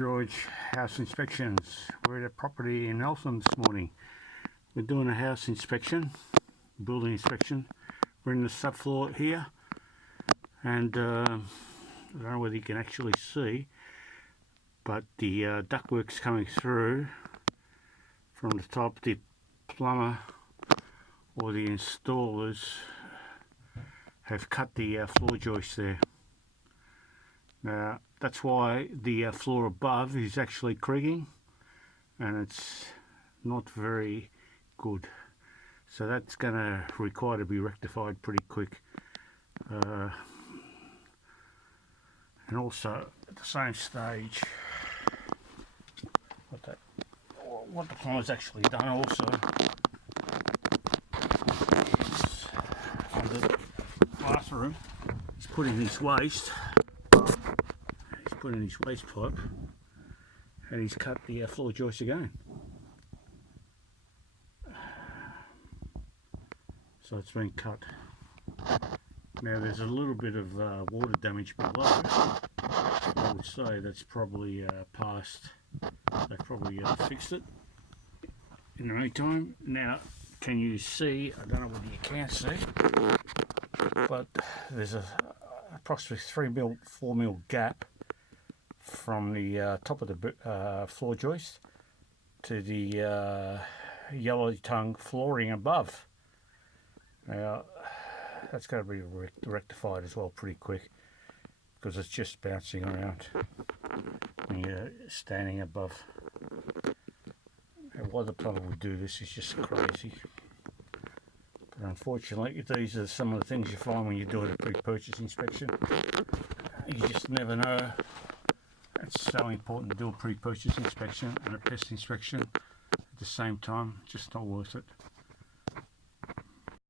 George House Inspections. We're at a property in Eltham this morning. We're doing a house inspection, building inspection. We're in the subfloor here, and I don't know whether you can actually see, but the ductwork's coming through from the top. The plumber or the installers have cut the floor joist there. Now that's why the floor above is actually creaking, and it's not very good. So that's going to require to be rectified pretty quick. And also at the same stage, what the plumber's actually done also is under the bathroom, he's put in his waste. He's put in his waste pipe, and he's cut the floor joist again. So it's been cut. Now there's a little bit of water damage below. I would say that's probably past. They probably fixed it in the meantime. Now, can you see? I don't know whether you can see, but there's a approximately 4 mil gap from the top of the floor joist to the yellow tongue flooring above. Now that's going to be rectified as well pretty quick, because it's just bouncing around when you're standing above. And why the plumber would do this is just crazy. But unfortunately, these are some of the things you find when you're doing a pre-purchase inspection. You just never know. It's so important to do a pre-purchase inspection and a pest inspection at the same time. Just not worth it.